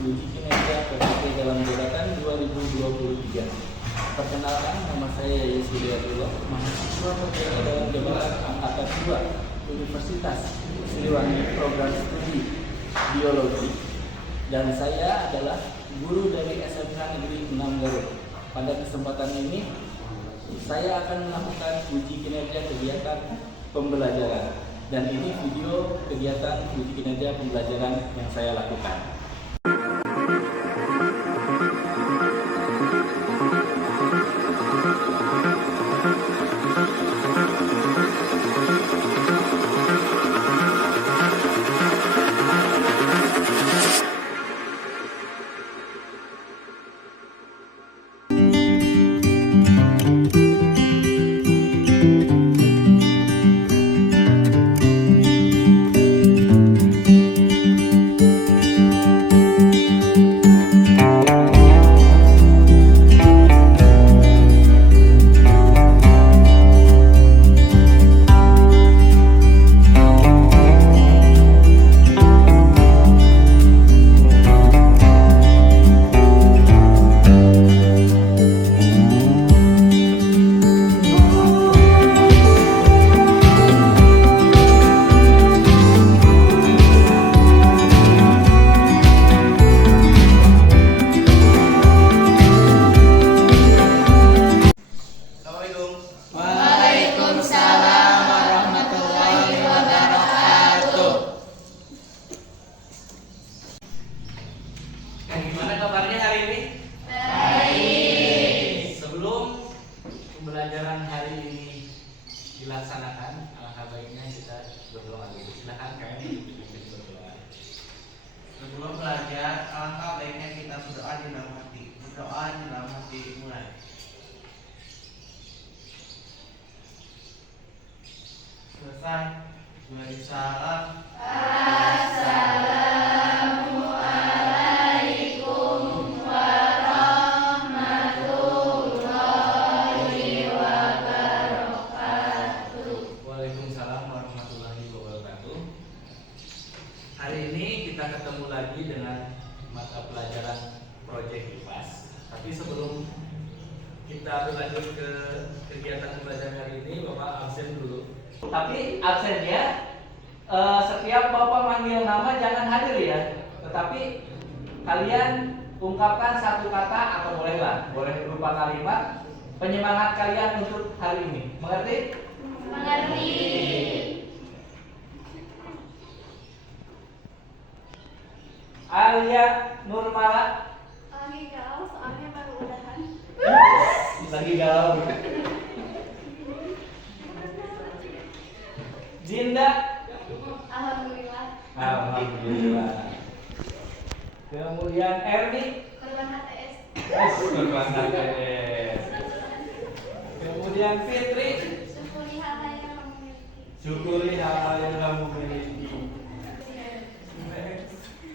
uji kinerja PPT dalam jabatan 2023. Perkenalkan, nama saya Yayas Hidayatullah, mahasiswa PPT dalam jabatan angkatan 2 Universitas Siliwangi Program Studi Biologi, dan saya adalah guru dari SMK Negeri 6 Garut. Pada kesempatan ini saya akan melakukan uji kinerja kegiatan pembelajaran, dan ini video kegiatan uji kinerja pembelajaran yang saya lakukan. Gimana kabarnya hari ini? Baik. Sebelum pembelajaran hari ini dilaksanakan, alangkah baiknya kita berdoa dulu. Silakan kalian berdoa. Sebelum belajar, alangkah baiknya kita berdoa di dalam hati. Berdoa di dalam hati mulai. Selesai. Beri salam. Assalamualaikum warahmatullahi wabarakatuh. Waalaikumsalam warahmatullahi wabarakatuh. Hari ini kita ketemu lagi dengan mata pelajaran proyek IPAS. Tapi sebelum kita berlanjut ke kegiatan pembelajaran hari ini, Bapak absen dulu. Tapi absennya setiap Bapak manggil nama jangan hadir ya. Tetapi kalian ungkapkan satu kata atau boleh berupa kalimat penyemangat kalian untuk hari ini. Mengerti? Mengerti. Alia Nurmala Lagi galau soalnya baru udahan. lagi galau. Dinda Alhamdulillah. Alhamdulillah. Kemudian Erni Korban HTS. korban HTS. Kemudian Fitri Syukuri hal yang kamu miliki. syukuri hal-hal yang kamu miliki.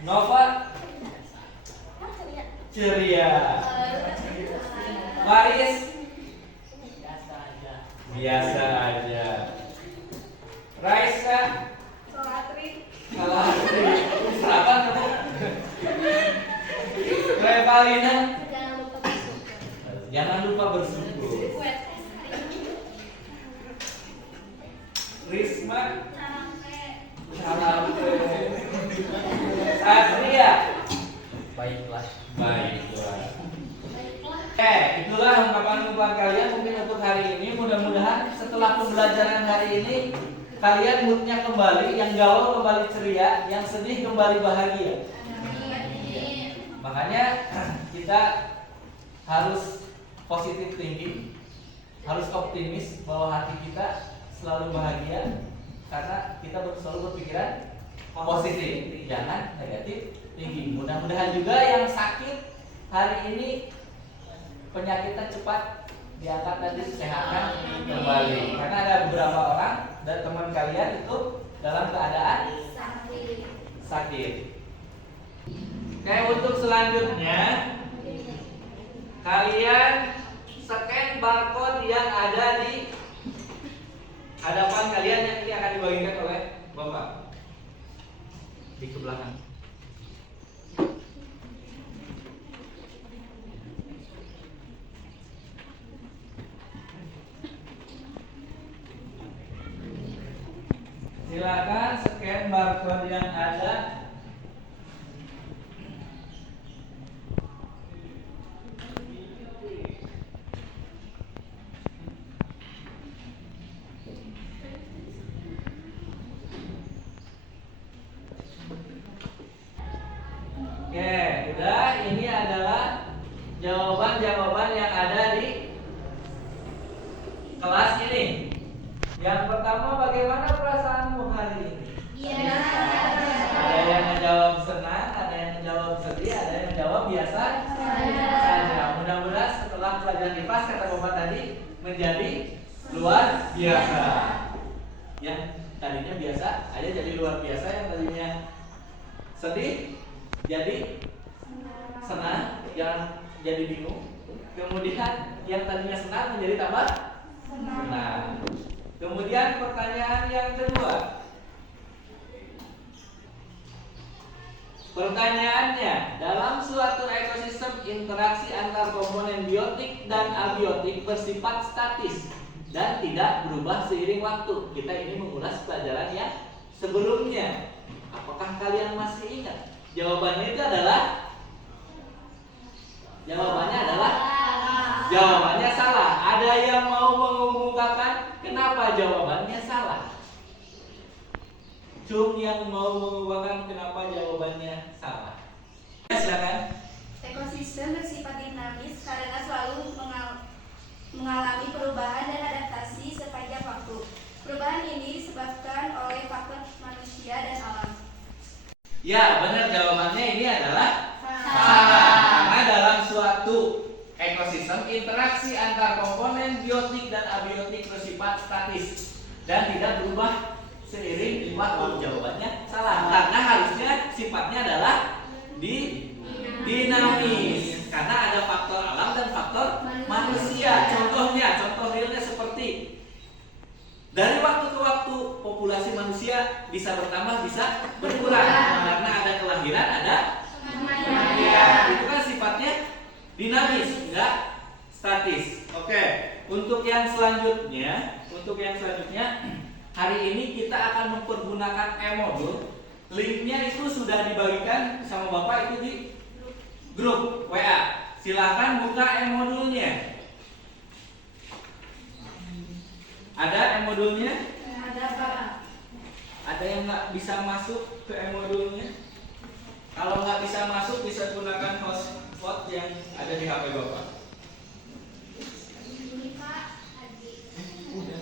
Nova ceria. Maris biasa aja. Raisa Solatri. Salatri. Apa kamu? Revalina Jangan lupa bersyukur. jangan lupa bersyukur. Wet tes hari ini. Risma Salam teh. salam Satria Baiklah. baiklah. Baiklah. Itulah ungkapan-ungkapan kalian mungkin untuk hari ini. Mudah-mudahan setelah pembelajaran hari ini kalian moodnya kembali, yang galau kembali ceria, yang sedih kembali bahagia. Amin. Makanya kita harus positif thinking, harus optimis bahwa hati kita selalu bahagia karena kita selalu berpikiran positif, jangan negatif thinking. Mudah-mudahan juga yang sakit hari ini penyakitnya cepat diangkat dan disehatkan kembali. Karena ada beberapa orang dan teman kalian itu dalam keadaan sakit. Oke, untuk selanjutnya kalian scan barcode yang ada di hadapan kalian yang ini akan dibagikan oleh Bapak di ke belakang. Silakan scan barcode yang ada. Oke, udah. Ini adalah jawaban-jawaban yang ada di kelas ini. Yang pertama, bagaimana perasaanmu hari ini? Iya. Ada yang menjawab senang, ada yang menjawab sedih, ada yang menjawab biasa saja. Mudah-mudahan setelah pelajaran IPAS kata Bapak tadi menjadi luar biasa. Yang tadinya biasa aja jadi luar biasa, yang tadinya sedih jadi senang, yang jadi bingung. Kemudian yang tadinya senang menjadi tambah senang. Kemudian pertanyaan yang kedua. Pertanyaannya, dalam suatu ekosistem interaksi antar komponen biotik dan abiotik bersifat statis dan tidak berubah seiring waktu. Kita ini mengulas pelajaran yang sebelumnya. Apakah kalian masih ingat? Jawabannya jawabannya salah. Ada yang mau mengemukakan kenapa jawabannya salah? Cung yang mau mengemukakan kenapa jawabannya salah. Ya, silakan. Ekosistem bersifat dinamis karena selalu mengalami perubahan dan adaptasi sepanjang waktu. Perubahan ini disebabkan oleh faktor manusia dan alam. Ya, benar, jawabannya ini adalah salah. Karena dalam suatu ekosistem interaksi antar komponen biotik dan abiotik bersifat statis dan tidak berubah seiring waktu. Jawabannya salah. Karena harusnya sifatnya adalah dinamis. Karena ada faktor alam dan faktor manusia. Contoh realnya seperti dari waktu ke waktu populasi manusia bisa bertambah, bisa berkurang. Karena ada kelahiran, ada kematian. Itu kan sifatnya dinamis, enggak statis. Oke, untuk yang selanjutnya, hari ini kita akan mempergunakan e-modul. Linknya itu sudah dibagikan sama Bapak itu di grup WA. Silahkan buka e-modulnya. Ada e-modulnya? Ada Pak. Ada yang nggak bisa masuk ke e-modulnya? Kalau nggak bisa masuk, bisa gunakan hotspot yang ada di HP Bapak. Ini Pak, adik. Udah.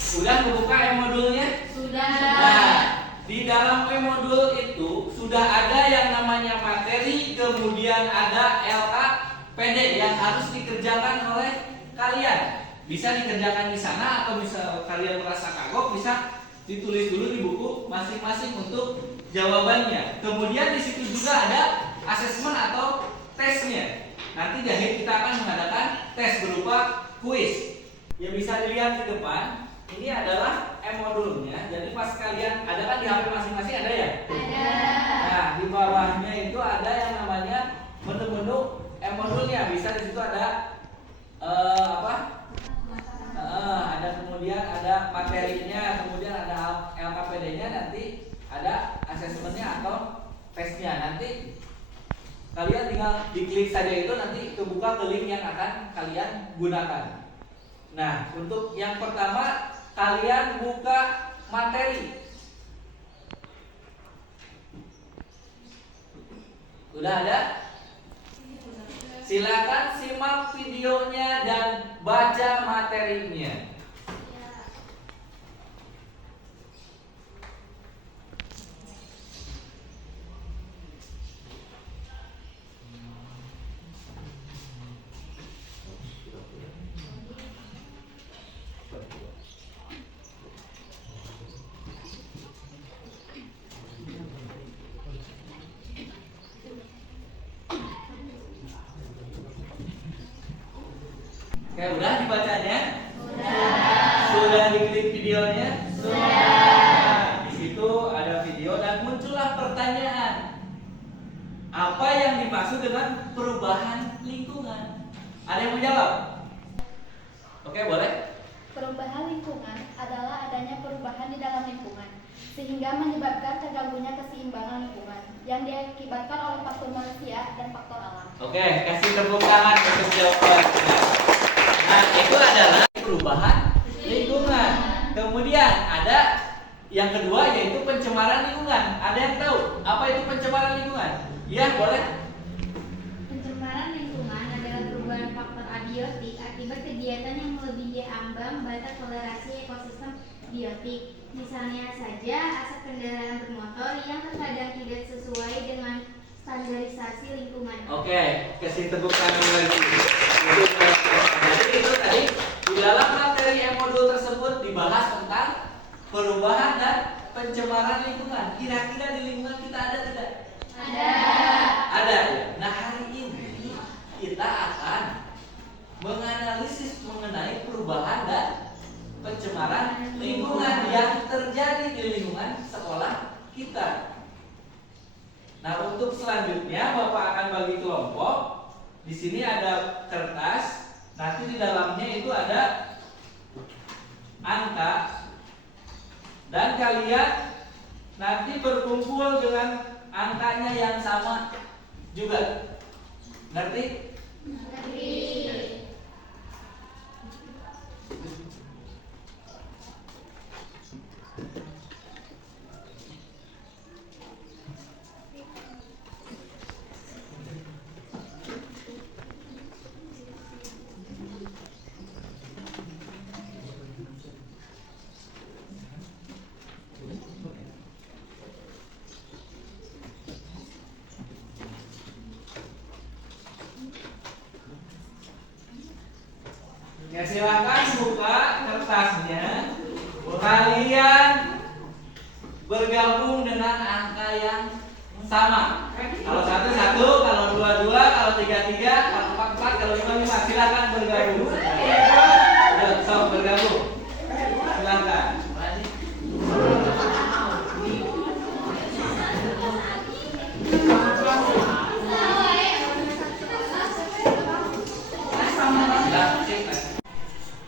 Sudah membuka e-modulnya? Sudah. Nah, di dalam e-modul itu sudah ada yang namanya materi, kemudian ada LKPD yang harus dikerjakan oleh kalian. Bisa dikerjakan di sana atau bisa kalian merasa kagok, bisa ditulis dulu di buku masing-masing untuk jawabannya. Kemudian di situ juga ada asesmen atau tesnya. Nanti di akhir kita akan mengadakan tes berupa kuis. Yang bisa dilihat di depan, ini adalah e-modulnya. Jadi pas kalian ada kan di HP masing-masing ada ya? Ada. Nah, di bawahnya itu ada yang namanya menu-menu e-modulnya. Bisa di situ ada ada kemudian ada materinya, kemudian ada LKPD-nya, nanti ada asesmennya atau tesnya. Nanti kalian tinggal diklik saja itu, nanti kebuka ke link yang akan kalian gunakan. Nah, untuk yang pertama kalian buka materi. Udah ada? Silakan simak videonya dan baca materinya. Oke, udah dibacanya? Sudah diklik videonya? Sudah. Di situ ada video dan muncullah pertanyaan. Apa yang dimaksud dengan perubahan lingkungan? Ada yang mau jawab? Oke, boleh. Perubahan lingkungan adalah adanya perubahan di dalam lingkungan sehingga menyebabkan terganggunya keseimbangan lingkungan yang diakibatkan oleh faktor manusia dan faktor alam. Oke, kasih tepuk tangan untuk jawabannya. Nah, itu adalah perubahan lingkungan. Kemudian ada yang kedua yaitu pencemaran lingkungan. Ada yang tahu apa itu pencemaran lingkungan? Ya, boleh. Pencemaran lingkungan adalah perubahan faktor abiotik akibat kegiatan yang melebihi ambang batas toleransi ekosistem biotik. Misalnya saja asap kendaraan bermotor yang terkadang tidak sesuai dengan standarisasi lingkungan. Oke, kasih tepuk tangan lagi. Jadi itu tadi di dalam materi modul tersebut dibahas tentang perubahan dan pencemaran lingkungan. Kira-kira di lingkungan kita ada tidak? Ada. Ada ya. Nah, hari ini kita akan menganalisis mengenai perubahan dan pencemaran lingkungan yang terjadi di lingkungan sekolah kita. Nah, untuk selanjutnya Bapak akan bagi kelompok. Di sini ada kertas. Nanti di dalamnya itu ada angka. Dan kalian nanti berkumpul dengan angkanya yang sama juga. Ngerti? Ya, silakan buka kertasnya. Kalian bergabung dengan angka yang sama. Kalau satu, kalau dua, kalau tiga, kalau empat, kalau lima. Silakan bergabung. Ya, sok bergabung. Silakan.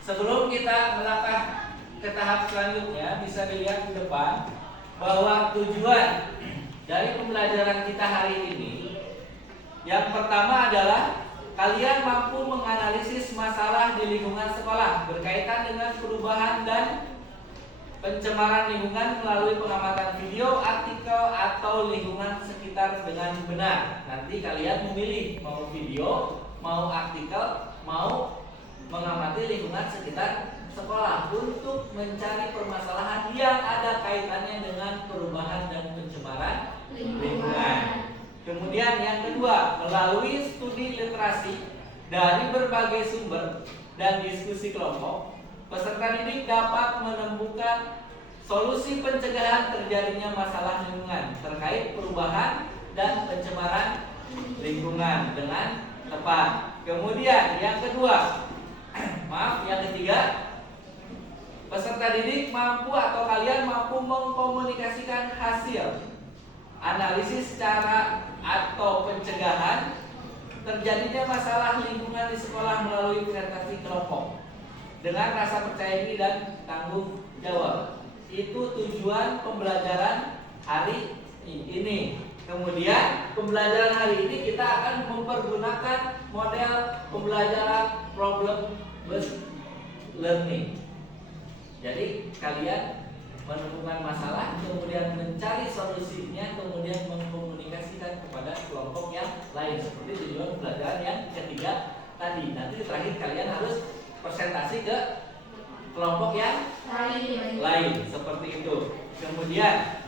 Sebelum kita melangkah ke tahap selanjutnya, bisa dilihat di depan bahwa tujuan dari pembelajaran kita hari ini yang pertama adalah kalian mampu menganalisis masalah di lingkungan sekolah berkaitan dengan perubahan dan pencemaran lingkungan melalui pengamatan video, artikel, atau lingkungan sekitar dengan benar. Nanti kalian memilih mau video, mau artikel, mau mengamati lingkungan sekitar sekolah untuk mencari permasalahan yang ada kaitannya dengan perubahan dan pencemaran lingkungan. Kemudian yang kedua, melalui studi literasi dari berbagai sumber dan diskusi kelompok, peserta didik dapat menemukan solusi pencegahan terjadinya masalah lingkungan terkait perubahan dan pencemaran lingkungan dengan tepat. Kemudian yang kedua, yang ketiga, peserta didik mampu atau kalian mampu mengkomunikasikan hasil analisis cara atau pencegahan terjadinya masalah lingkungan di sekolah melalui presentasi kelompok dengan rasa percaya diri dan tanggung jawab. Itu tujuan pembelajaran hari ini. Kemudian pembelajaran hari ini kita akan mempergunakan model pembelajaran problem based learning. Jadi kalian menemukan masalah, kemudian mencari solusinya, kemudian mengkomunikasikan kepada kelompok yang lain. Seperti tujuan pembelajaran yang ketiga tadi. Nanti terakhir kalian harus presentasi ke kelompok yang lain. Seperti itu. Kemudian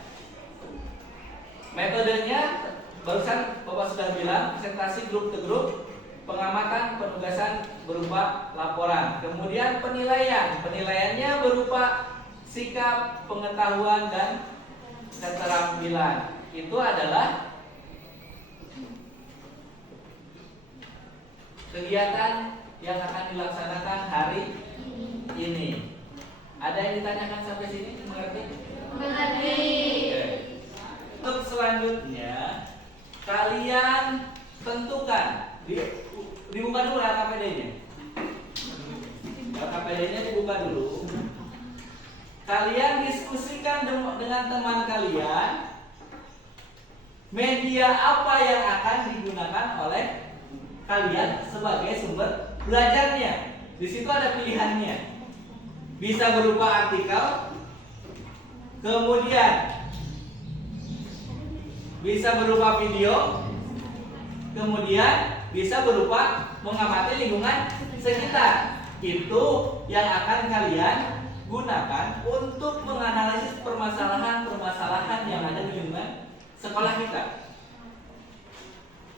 metodenya barusan Bapak sudah bilang, presentasi grup ke grup, pengamatan, penugasan berupa laporan. Kemudian penilaian. Penilaiannya berupa sikap, pengetahuan, dan keterampilan. Itu adalah kegiatan yang akan dilaksanakan hari ini. Ada yang ditanyakan sampai sini? Mengerti? Mengerti. Oke. Untuk selanjutnya kalian tentukan dibuka dulu LKPD-nya. LKPD-nya dibuka dulu. Kalian diskusikan dengan teman kalian media apa yang akan digunakan oleh kalian sebagai sumber belajarnya. Di situ ada pilihannya. Bisa berupa artikel, kemudian bisa berupa video, kemudian bisa berupa mengamati lingkungan sekitar. Itu yang akan kalian gunakan untuk menganalisis permasalahan-permasalahan yang ada di lingkungan sekolah kita.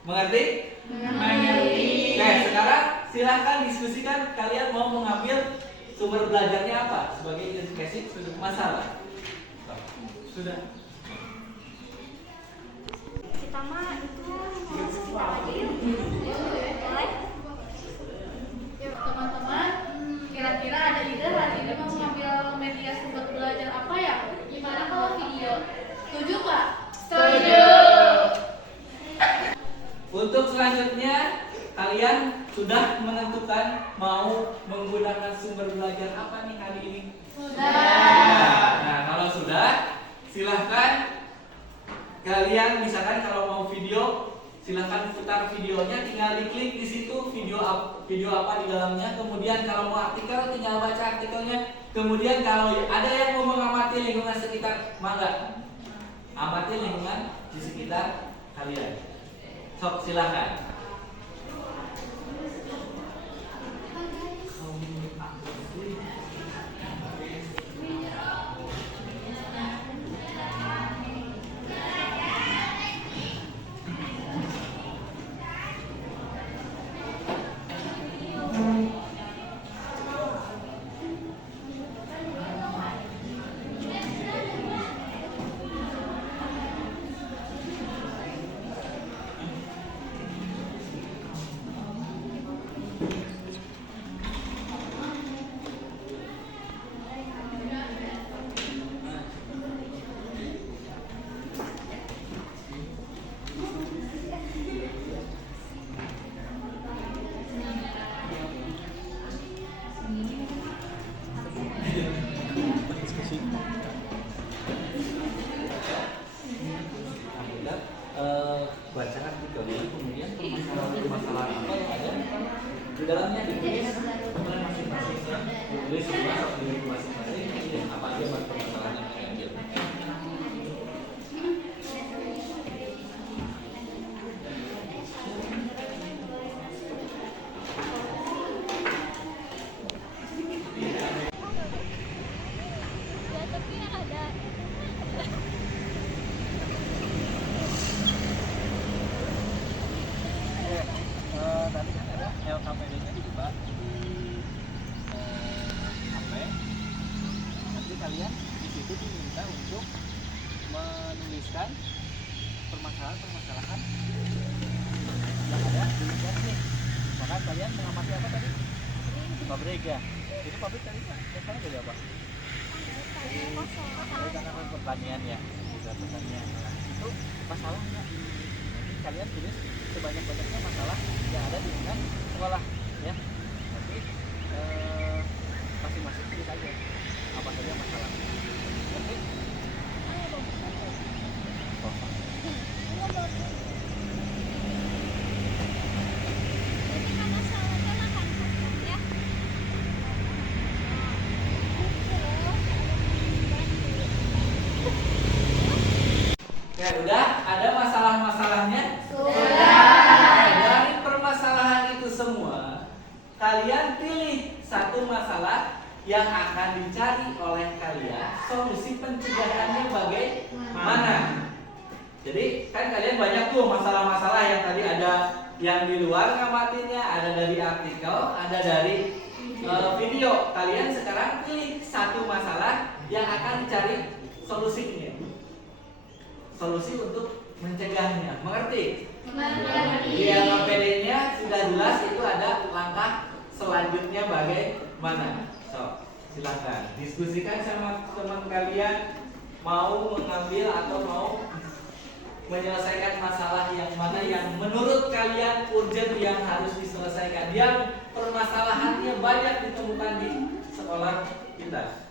Mengerti? Mengerti. Oke, sekarang silahkan diskusikan kalian mau mengambil sumber belajarnya apa sebagai identifikasi masalah. Sudah. Kita mah itu sebentar aja yuk. Mulai. Teman-teman, kira-kira ada ide hari ini mau mengambil media sumber belajar apa ya? Gimana kalau video? Setuju nggak? Setuju. Untuk selanjutnya kalian sudah menentukan mau menggunakan sumber belajar apa nih hari ini? Sudah. Nah, kalau sudah, silahkan kalian misalkan kalau mau video, silahkan putar videonya, tinggal diklik di situ video apa di dalamnya. Kemudian kalau mau artikel, tinggal baca artikelnya. Kemudian kalau ada yang mau mengamati lingkungan sekitar, mangga amati lingkungan di sekitar kalian. Sok, silahkan. Baca artikelnya, kemudian permasalahan apa yang ada di dalamnya ditulis kemudian masing-masingnya ditulis masuk di buku masing-masing apa aja permasalahan yang diambil. Tadi kan ada LKPD-nya dibuka di HP. Nanti kalian di situ diminta untuk menuliskan permasalahan-permasalahan yang ada di lingkungan ini. Maka kalian mengamati apa tadi? Pabrik ya. Itu pabrik tadi kan? Sekarang jadi apa? Jadi tanaman pertanian ya. Juga pertanian. Nah, itu masalahnya. Nanti kalian tulis sebanyak-banyaknya masalah yang ada di lingkungan sekolah ya. Nanti masing-masing tulis aja apa saja masalah. Oke. Ya udah, ada masalah-masalahnya? Dari permasalahan itu semua, kalian pilih satu masalah yang akan dicari oleh kalian, solusi pencegahannya bagaimana. Jadi kan kalian banyak tuh masalah-masalah yang tadi ada yang di luar ngamatinya, ada dari artikel, ada dari video. Kalian sekarang pilih satu masalah yang akan dicari solusinya. Solusi untuk mencegahnya. Mengerti? Di LKPD-nya sudah jelas itu ada langkah selanjutnya bagaimana. So, silakan diskusikan sama teman kalian mau mengambil atau mau menyelesaikan masalah yang mana yang menurut kalian urgent yang harus diselesaikan, yang permasalahannya banyak ditemukan di sekolah kita.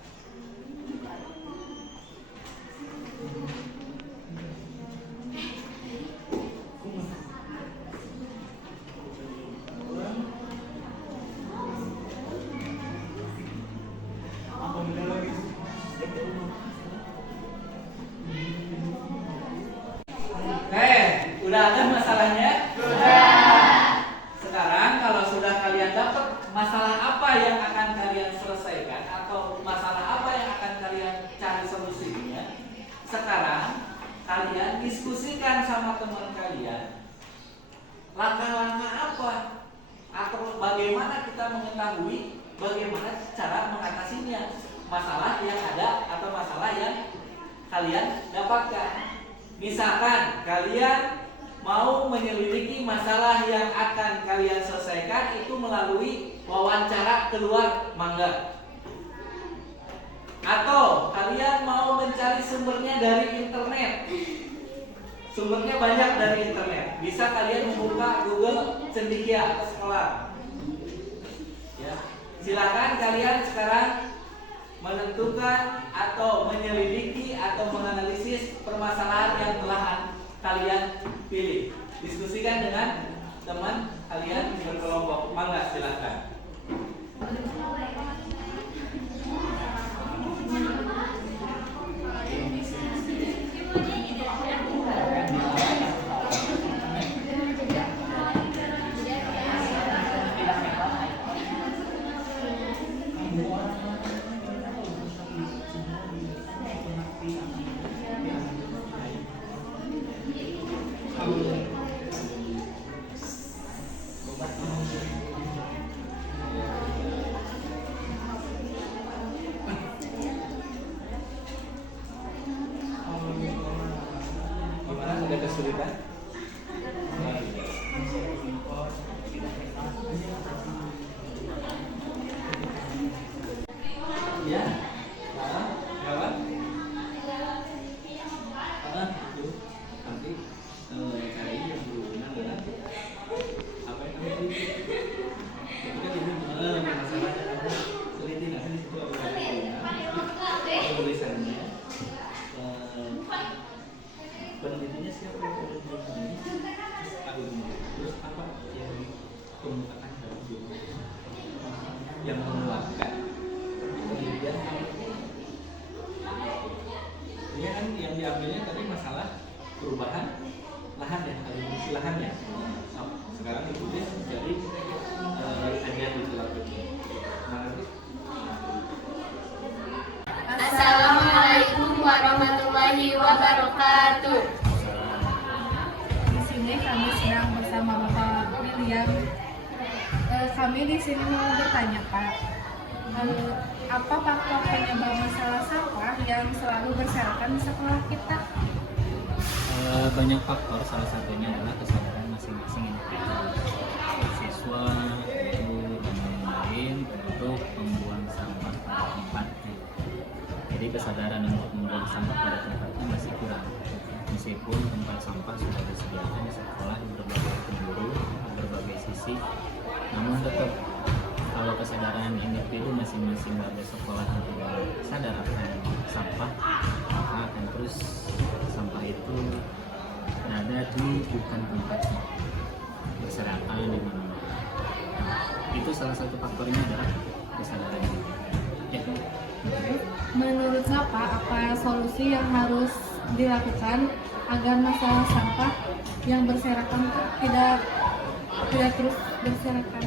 Udah ada masalahnya? Sudah. Sekarang kalau sudah kalian dapat masalah apa yang akan kalian selesaikan atau masalah apa yang akan kalian cari solusinya, sekarang kalian diskusikan sama teman kalian langkah-langkah apa atau bagaimana kita mengetahui bagaimana cara mengatasinya masalah yang ada atau masalah yang kalian dapatkan. Misalkan kalian mau menyelidiki masalah yang akan kalian selesaikan itu melalui wawancara keluar mangga, atau kalian mau mencari sumbernya dari internet. Sumbernya banyak dari internet. Bisa kalian membuka Google Cendekia Sekolah. Ya, silakan kalian sekarang menentukan atau menyelidiki atau menganalisis permasalahan yang telah kalian pilih. Diskusikan dengan teman kalian berkelompok. Mangga silakan. Ada kesulitan? Ya, kawan. Itu nanti cari yang berhubungan dengan apa yang kamu pilih. Ketika ini masalahnya kamu teliti nggak di situ apa yang tulisannya. Penelitinya siapa yang penelitinya? Terus apa yang dikemukakan dalam buku yang menguatkan penelitian? Ini kan yang diambilnya tadi masalah perubahan lahan ya, alih lahannya. Sekarang ditulis jadi ada di lapangan. Assalamualaikum warahmatullahi wabarakatuh. Di sini kami sedang bersama Bapak William. Kami di sini mau bertanya, Pak, apa faktor penyebab masalah sampah yang selalu berserakan di sekolah kita? Banyak faktor, salah satunya adalah kesadaran masing-masing individu siswa guru dan lain-lain untuk membuang sampah pada tempatnya. Jadi kesadaran untuk membuang sampah pada tempatnya masih kurang, meskipun tempat sampah sudah disediakan di sekolah di berbagai penjuru, berbagai sisi, namun tetap kalau kesadaran individu masing-masing warga sekolah tidak sadar akan sampah, maka akan terus sampah itu berada di bukan tempatnya, berserakan di mana-mana. Itu salah satu faktornya adalah kesadaran individu. Ya. Menurut Bapak, apa solusi yang harus dilakukan agar masalah sampah yang berserakan tidak terus berserakan?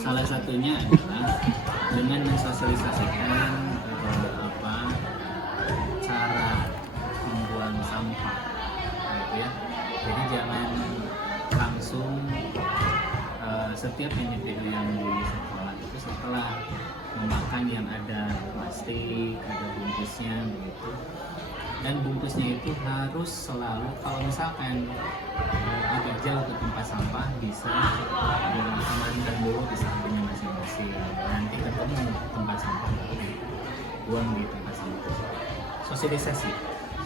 Salah satunya adalah dengan mensosialisasikan cara membuang sampah, gitu ya. Jadi jangan langsung setiap individu yang di sekolah itu setelah memakan yang ada plastik, ada bungkusnya begitu. Dan bungkusnya itu harus selalu, kalau misalkan agak jauh ke tempat sampah, bisa diamankan dulu di sampingnya masing-masing. Nanti ketemu tempat sampah baru buang di tempat sampah. Sosialisasi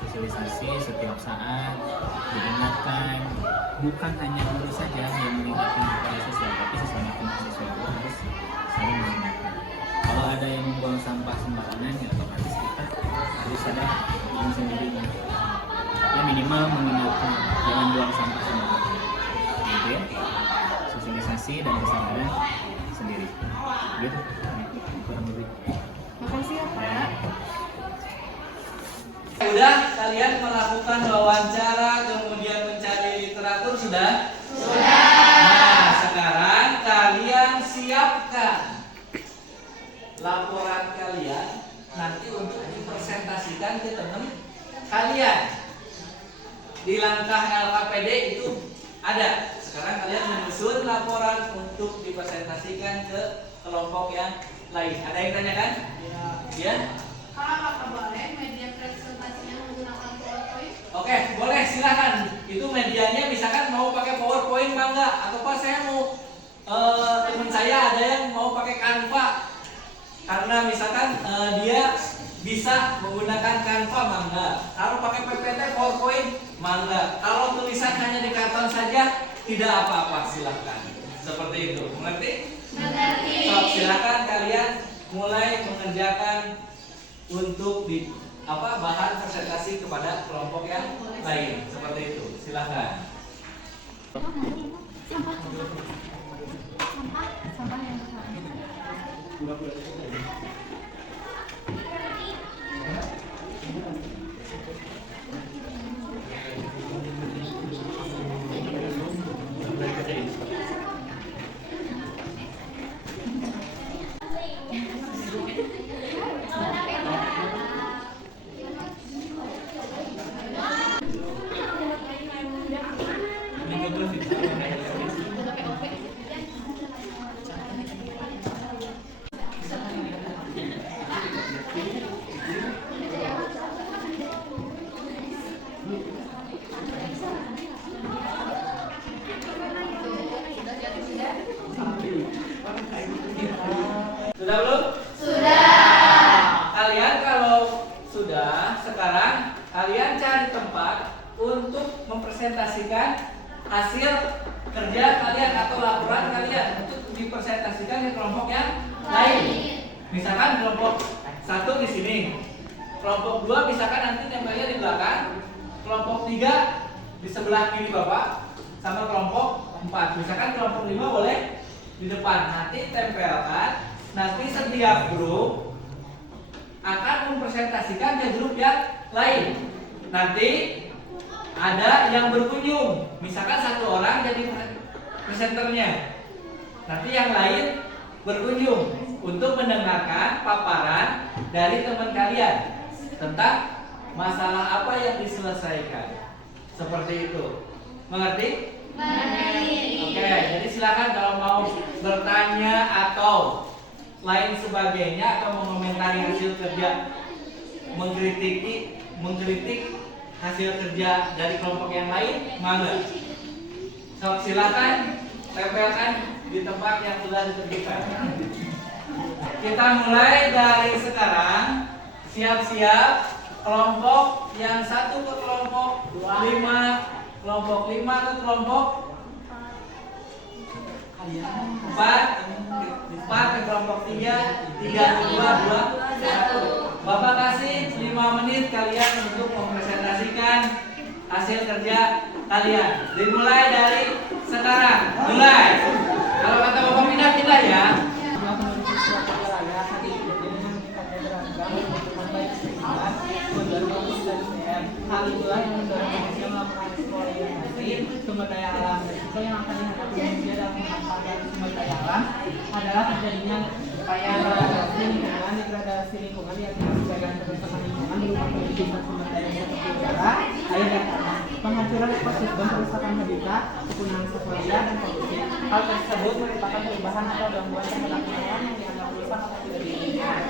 sosialisasi setiap saat, diingatkan, bukan hanya guru saja yang mengingatkan kepada siswa, tapi siswanya pun siswa juga harus saling mengingatkan. Kalau ada yang membuang sampah sembarangan, ya otomatis kita harus ada yang sendirinya. Ya minimal mengingatkan jangan buang sampah sembarangan. Gitu ya, sosialisasi dan kesadaran sendiri. Gitu, kurang lebih. Makasih ya Pak. Udah kalian melakukan wawancara kemudian mencari literatur sudah? Sudah. Nah, sekarang kalian siapkan laporan kalian nanti untuk dipresentasikan ke teman kalian. Di langkah LKPD itu ada. Sekarang kalian menyusun laporan untuk dipresentasikan ke kelompok yang lain. Ada yang tanyakan? Ya. Apakah boleh media presentasinya menggunakan PowerPoint? Oke, boleh silakan. Itu medianya misalkan mau pakai PowerPoint bangga, atau pas saya mau teman saya ada yang mau pakai Canva. Karena misalkan dia bisa menggunakan Canva mangga. Kalau pakai PPT PowerPoint mangga. Kalau tulisan hanya di karton saja tidak apa-apa, silakan. Seperti itu. Mengerti? Mengerti. So, silakan kalian mulai mengerjakan untuk bahan presentasi kepada kelompok yang lain. Seperti itu. Silakan. Sampah yang besar. Sudah belum? Sudah. Kalian kalau sudah, sekarang kalian cari tempat untuk mempresentasikan hasil kerja kalian atau laporan kalian untuk dipresentasikan ke kelompok yang lain. Misalkan kelompok 1 di sini, kelompok 2 misalkan nanti tempelnya di belakang, kelompok 3 di sebelah kiri Bapak, sama kelompok 4. Misalkan kelompok 5 boleh di depan. Nanti tempelkan. Nanti setiap grup akan mempresentasikan ke grup yang lain. Nanti ada yang berkunjung. Misalkan 1 orang jadi presenternya. Nanti yang lain berkunjung untuk mendengarkan paparan dari teman kalian tentang masalah apa yang diselesaikan. Seperti itu. Mengerti? Mengerti. Oke, jadi silakan kalau mau bertanya atau lain sebagainya atau mengomentari hasil kerja, mengkritik hasil kerja dari kelompok yang lain, mangga. So, silakan tempelkan di tempat yang sudah ditentukan. Kita mulai dari sekarang. Siap-siap. Kelompok yang 1 ke kelompok 5, kelompok 5 ke kelompok 4 ke kelompok 3 ke 2, 1. Bapak kasih 5 menit kalian untuk mempresentasikan hasil kerja kalian. Dimulai dari sekarang. Mulai. Kalau kata Bapak pindah-pindah ya. Hal itulah yang mendorong manusia melakukan eksplorasi sumber daya alam. Risiko yang akan dihadapi manusia dalam memanfaatkan sumber daya alam adalah terjadinya upaya degradasi lingkungan yang menjaga kebersihan lingkungan berupa pendidikan sumber daya seperti udara, air, dan tanah, penghancuran ekosistem, kerusakan habitat, kepunahan satwa liar, dan polusi. Hal tersebut merupakan perubahan atau gangguan terhadap lingkungan yang dianggap rusak atau tidak diinginkan.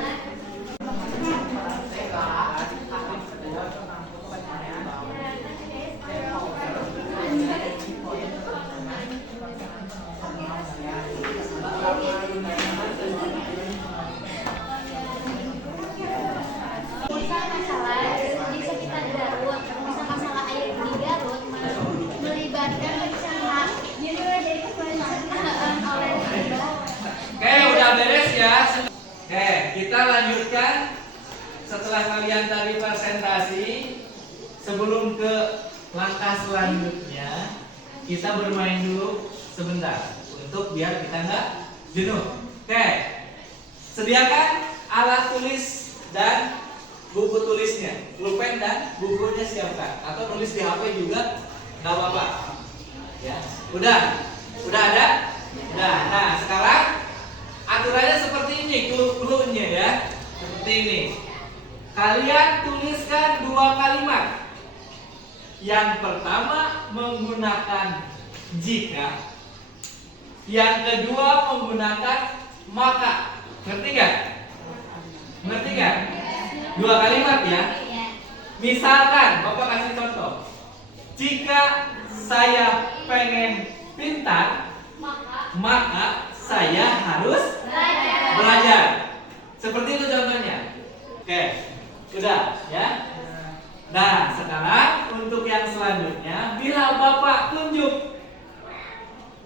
Masalah di sekitar Garut ya. Oke, kita lanjutkan setelah kalian tadi presentasi. Sebelum ke langkah selanjutnya, kita bermain dulu sebentar untuk biar kita nggak jenuh. Oke, sediakan alat tulis dan buku tulisnya, pulpen dan bukunya siapkan, atau nulis di HP juga nggak apa-apa. Ya, udah ada. Udah. Nah, sekarang aturannya seperti ini, clue-nya ya, seperti ini. Kalian tuliskan 2 kalimat. Yang pertama menggunakan jika, yang kedua menggunakan maka. Ngerti nggak? 2 kalimat ya. Misalkan, Bapak kasih contoh. Jika saya pengen pintar, maka saya harus belajar. Seperti itu contohnya. Oke, udah ya. Nah, sekarang untuk yang selanjutnya, bila Bapak tunjuk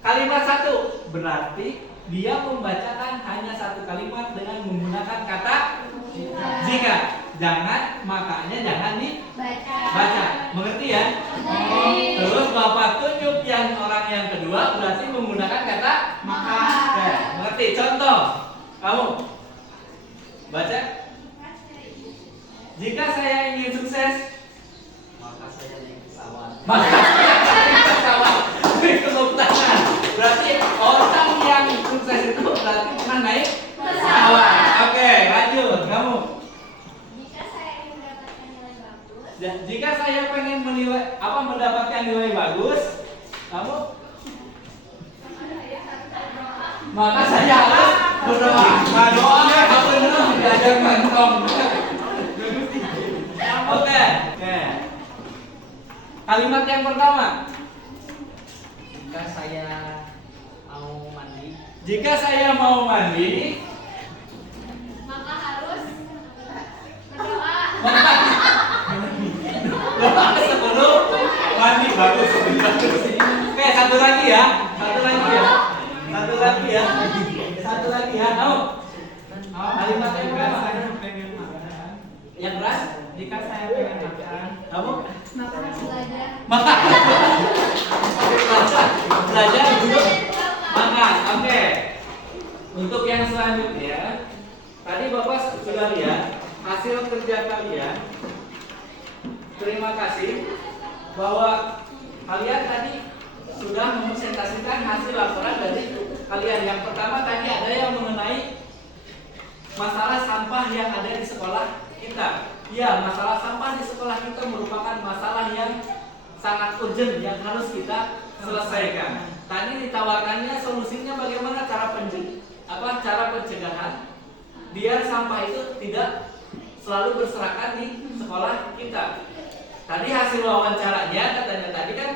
kalimat 1, berarti dia membacakan hanya 1 kalimat dengan menggunakan kata jika. Jangan, makanya jangan dibaca. Mengerti ya? Terus Bapak tunjuk yang orang yang kedua, berarti menggunakan kata maka. Oke, mengerti? Contoh, kamu baca. Jika saya ingin sukses, maka saya naik pesawat. Tepuk tangan. Berarti orang yang sukses itu berarti pernah naik pesawat. Oke, lanjut. Kamu. Jika saya pengen mendapatkan nilai bagus, kamu? Maka saya harus berdoa. Doa apa dulu? Belajar mantong. Oke. Kalimat yang pertama. Jika saya mau mandi, Maka harus berdoa. Doa sebelum mandi. Bagus. Oke, satu lagi ya. Kamu. Kalimat yang pertama. Yang keras? jika saya pengen makan, Kamu? Maka harus belajar. Makan. Belajar dulu. Makan. Oke. Untuk yang selanjutnya, tadi Bapak sudah lihat hasil kerja kalian. Terima kasih bahwa kalian tadi sudah mempresentasikan hasil laporan dari kalian. Yang pertama tadi ada yang mengenai masalah sampah yang ada di sekolah kita. Ya, masalah sampah di sekolah kita merupakan masalah yang sangat urgent yang harus kita selesaikan. Tadi ditawarkannya solusinya bagaimana cara pencegahan biar sampah itu tidak selalu berserakan di sekolah kita. Tadi hasil wawancaranya katanya tadi kan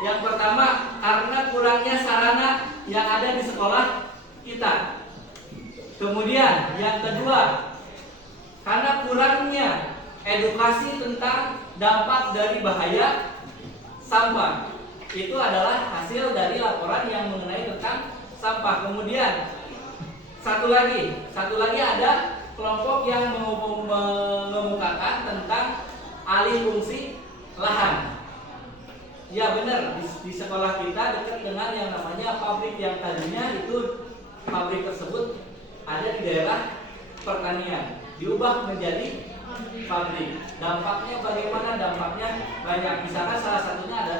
yang pertama karena kurangnya sarana yang ada di sekolah kita. Kemudian yang kedua karena kurangnya edukasi tentang dampak dari bahaya sampah. Itu adalah hasil dari laporan yang mengenai tentang sampah. Kemudian satu lagi ada kelompok yang mengemukakan tentang alih fungsi lahan. Ya benar, di sekolah kita dekat dengan yang namanya pabrik yang tadinya itu pabrik tersebut ada di daerah pertanian, diubah menjadi pabrik. Dampaknya bagaimana? Dampaknya banyak. Misalkan salah satunya ada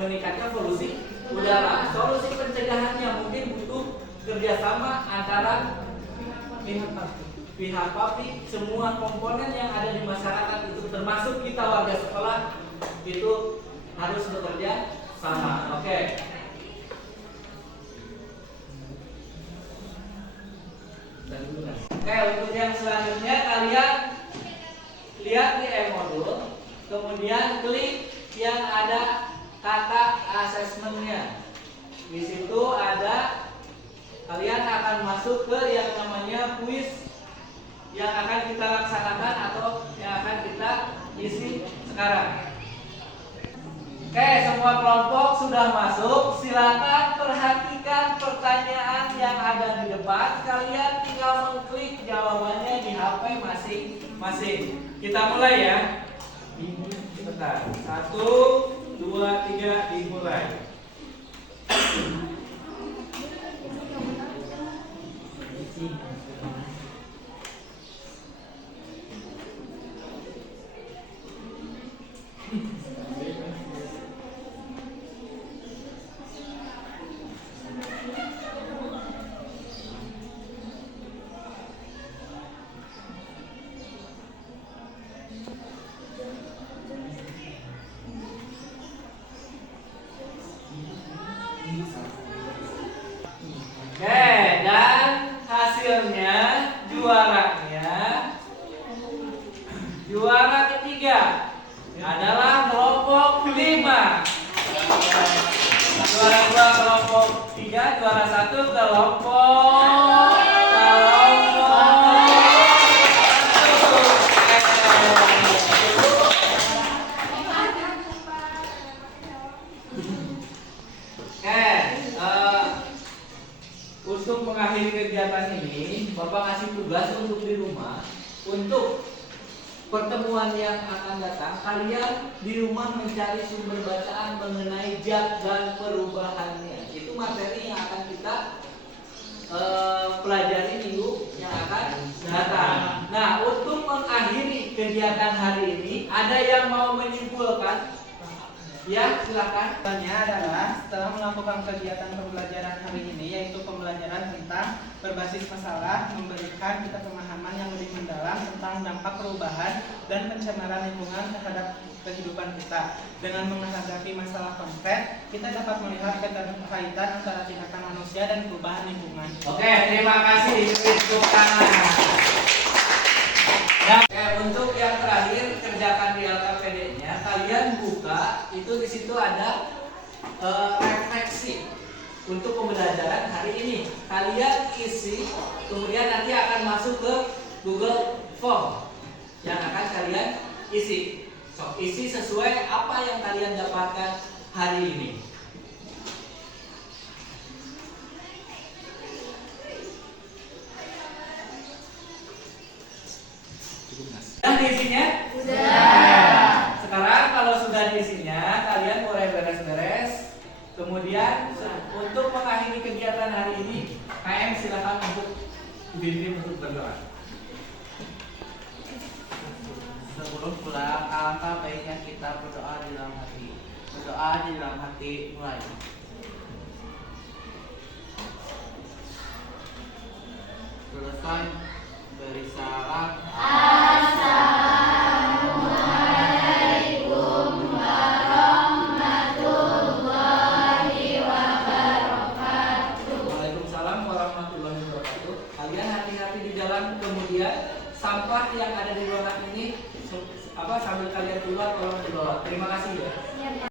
meningkatnya polusi udara. Solusi pencegahannya mungkin butuh kerjasama antara pihak pabrik, semua komponen yang ada di masyarakat itu termasuk kita warga sekolah itu harus bekerja sama. Oke. Oke, untuk yang selanjutnya kalian lihat di e-modul, kemudian klik yang ada kata asesmennya. Di situ ada kalian akan masuk ke yang namanya kuis yang akan kita laksanakan atau yang akan kita isi sekarang. Oke, semua kelompok sudah masuk. Silakan perhatikan pertanyaan yang ada di depan. Kalian tinggal mengklik jawabannya di HP masing-masing. Kita mulai ya. Bentar. 1, 2, 3, dimulai. Oke, dan hasilnya juara ketiga adalah kelompok 5. Juara 2 kelompok 3, juara 1 kelompok 1. Untuk mengakhiri kegiatan ini, Bapak ngasih tugas untuk di rumah. Untuk pertemuan yang akan datang, kalian di rumah mencari sumber bacaan mengenai zat dan perubahannya. Itu materi yang akan kita pelajari minggu yang akan datang. Nah, untuk mengakhiri kegiatan hari ini, ada yang mau menyimpulkan? Ya, silakan. Pertanyaannya adalah setelah melakukan kegiatan pembelajaran hari ini, yaitu pembelajaran tentang berbasis masalah, memberikan kita pemahaman yang lebih mendalam tentang dampak perubahan dan pencemaran lingkungan terhadap kehidupan kita. Dengan menghadapi masalah konkret, kita dapat melihat keterkaitan antara tindakan manusia dan perubahan lingkungan. Oke, terima kasih. Tepuk tangan. Ya, untuk yang terakhir kerjakan di LKPD-nya, kalian buka itu di situ ada refleksi untuk pembelajaran hari ini. Kalian isi, kemudian nanti akan masuk ke Google Form yang akan kalian isi. So, isi sesuai apa yang kalian dapatkan hari ini. Sudah diisinya? Sudah. Sekarang kalau sudah diisinya, kalian boleh beres-beres. Kemudian untuk mengakhiri kegiatan hari ini, KM silakan untuk dibimbing untuk berdoa. Sebelum pulang, alangkah baiknya kita berdoa di dalam hati. Berdoa di dalam hati, mulai. Selesai beri salam. Assalamualaikum warahmatullahi wabarakatuh. Waalaikumsalam warahmatullahi wabarakatuh. Kalian hati-hati di jalan, kemudian sampah yang ada di ruangan ini sambil kalian keluar tolong dibawa. Terima kasih ya.